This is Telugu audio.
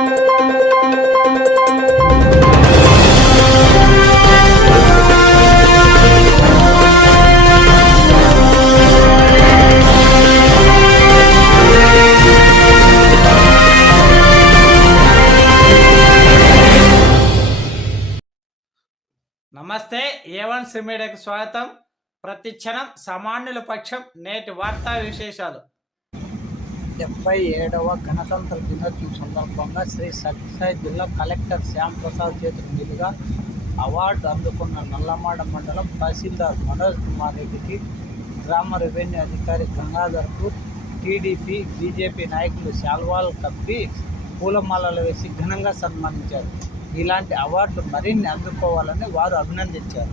నమస్తే. ఏ1 మీడియాకు స్వాగతం. ప్రతి క్షణం సామాన్యుల పక్షం. నేటి వార్తా విశేషాలు. 77వ గణతంత్ర దినోత్సవం సందర్భంగా శ్రీ సత్యసాయి జిల్లా కలెక్టర్ శ్యామ్ ప్రసాద్ చేతుల మీదుగా అవార్డు అందుకున్న నల్లమాడ మండలం తహసీల్దార్ మనోజ్ కుమార్ రెడ్డికి, గ్రామ రెవెన్యూ అధికారి గంగాధర్కు టీడీపీ, బీజేపీ నాయకులు శాల్వాలు కప్పి పూలమాలలు వేసి ఘనంగా సన్మానించారు. ఇలాంటి అవార్డులు మరిన్ని అందుకోవాలని వారు అభినందించారు.